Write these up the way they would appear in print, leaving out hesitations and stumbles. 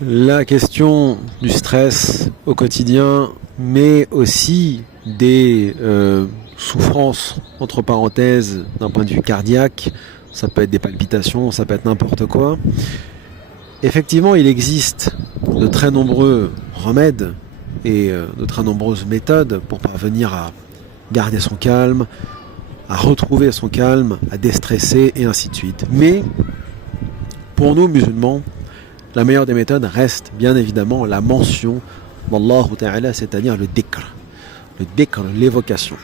La question du stress au quotidien, mais aussi des souffrances, entre parenthèses, d'un point de vue cardiaque, ça peut être des palpitations, ça peut être n'importe quoi. Effectivement, il existe de très nombreux remèdes et de très nombreuses méthodes pour parvenir à garder son calme, à retrouver son calme, à déstresser et ainsi de suite. Mais pour nous musulmans, la meilleure des méthodes reste bien évidemment la mention d'Allah Ta'ala, c'est-à-dire le dhikr. Le dhikr, l'évocation.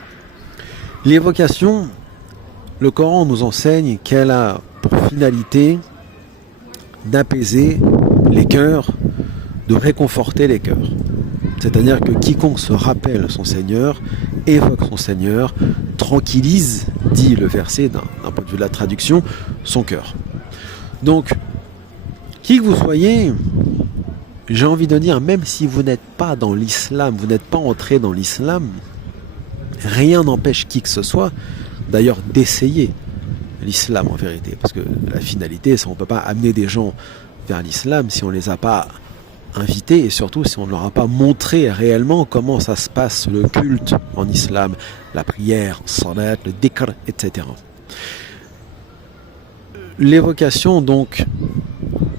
L'évocation, le Coran nous enseigne qu'elle a pour finalité d'apaiser les cœurs, de réconforter les cœurs. C'est-à-dire que quiconque se rappelle son Seigneur, évoque son Seigneur, tranquillise, dit le verset d'un point de vue de la traduction, son cœur. Donc, qui que vous soyez, j'ai envie de dire, même si vous n'êtes pas dans l'islam, vous n'êtes pas entré dans l'islam, rien n'empêche qui que ce soit, d'ailleurs, d'essayer l'islam en vérité. Parce que la finalité, c'est qu'on ne peut pas amener des gens vers l'islam si on ne les a pas invités et surtout si on ne leur a pas montré réellement comment ça se passe, le culte en islam, la prière, salat, le dhikr, etc. L'évocation, donc,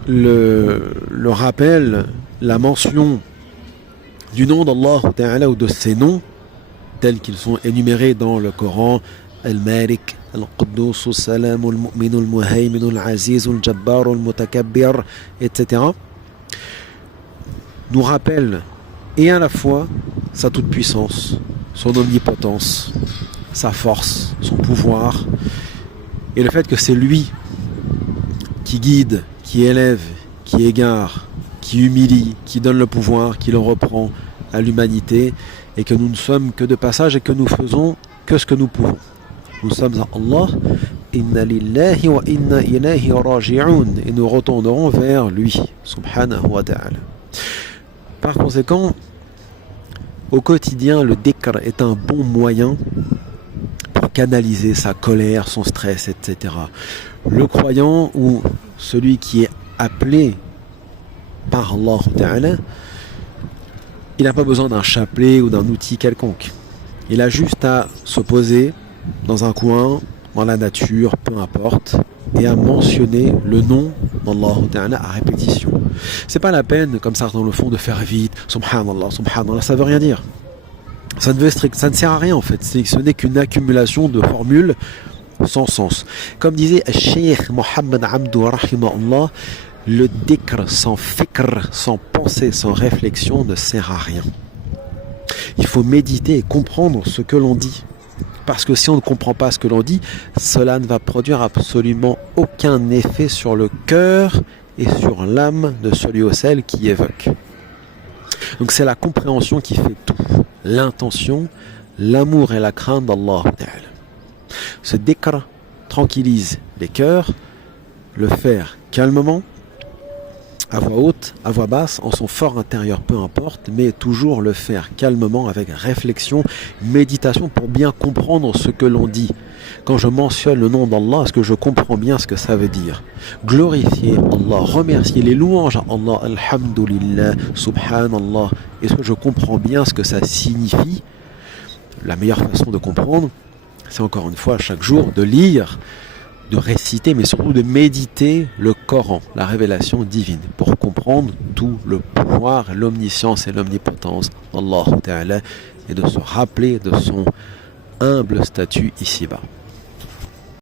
le rappel, la mention du nom d'Allah Ta'ala ou de ses noms, tels qu'ils sont énumérés dans le Coran, Al-Malik, Al-Quddus, Al-Salam, Al-Mu'min, Al-Muhaymin, Al-Aziz, Al-Jabbar, Al-Mutakabbir, etc., nous rappelle et à la fois sa toute-puissance, son omnipotence, sa force, son pouvoir, et le fait que c'est lui qui guide, qui élève, qui égare, qui humilie, qui donne le pouvoir, qui le reprend à l'humanité, et que nous ne sommes que de passage et que nous faisons que ce que nous pouvons. Nous sommes à Allah, inna lillahi wa inna ilayhi raji'un, et nous retournerons vers lui, subhanahu wa ta'ala. Par conséquent, au quotidien, le dhikr est un bon moyen pour canaliser sa colère, son stress, etc. Le croyant ou celui qui est appelé par Allah Ta'ala, il n'a pas besoin d'un chapelet ou d'un outil quelconque. Il a juste à se poser dans un coin, dans la nature, peu importe, et à mentionner le nom d'Allah Ta'ala à répétition. C'est pas la peine, comme certains le font, de faire vite, Subhanallah, Subhanallah, ça veut rien dire. Ça ne sert à rien en fait, ce n'est qu'une accumulation de formules sans sens. Comme disait Cheikh Mohammed Abdou rahimahullah, le dhikr sans fikr, sans pensée, sans réflexion ne sert à rien. Il faut méditer et comprendre ce que l'on dit. Parce que si on ne comprend pas ce que l'on dit, cela ne va produire absolument aucun effet sur le cœur et sur l'âme de celui ou celle qui évoque. Donc c'est la compréhension qui fait tout. L'intention, l'amour et la crainte d'Allah. Ce dhikr tranquillise les cœurs, le faire calmement, à voix haute, à voix basse, en son fort intérieur, peu importe, mais toujours le faire calmement, avec réflexion, méditation, pour bien comprendre ce que l'on dit. Quand je mentionne le nom d'Allah, est-ce que je comprends bien ce que ça veut dire? Glorifier Allah, remercier, les louanges à Allah, Alhamdulillah, Subhanallah, est-ce que je comprends bien ce que ça signifie? La meilleure façon de comprendre, c'est encore une fois chaque jour de lire, de réciter, mais surtout de méditer le Coran, la révélation divine, pour comprendre tout le pouvoir, l'omniscience et l'omnipotence d'Allah Ta'ala, et de se rappeler de son humble statut ici-bas.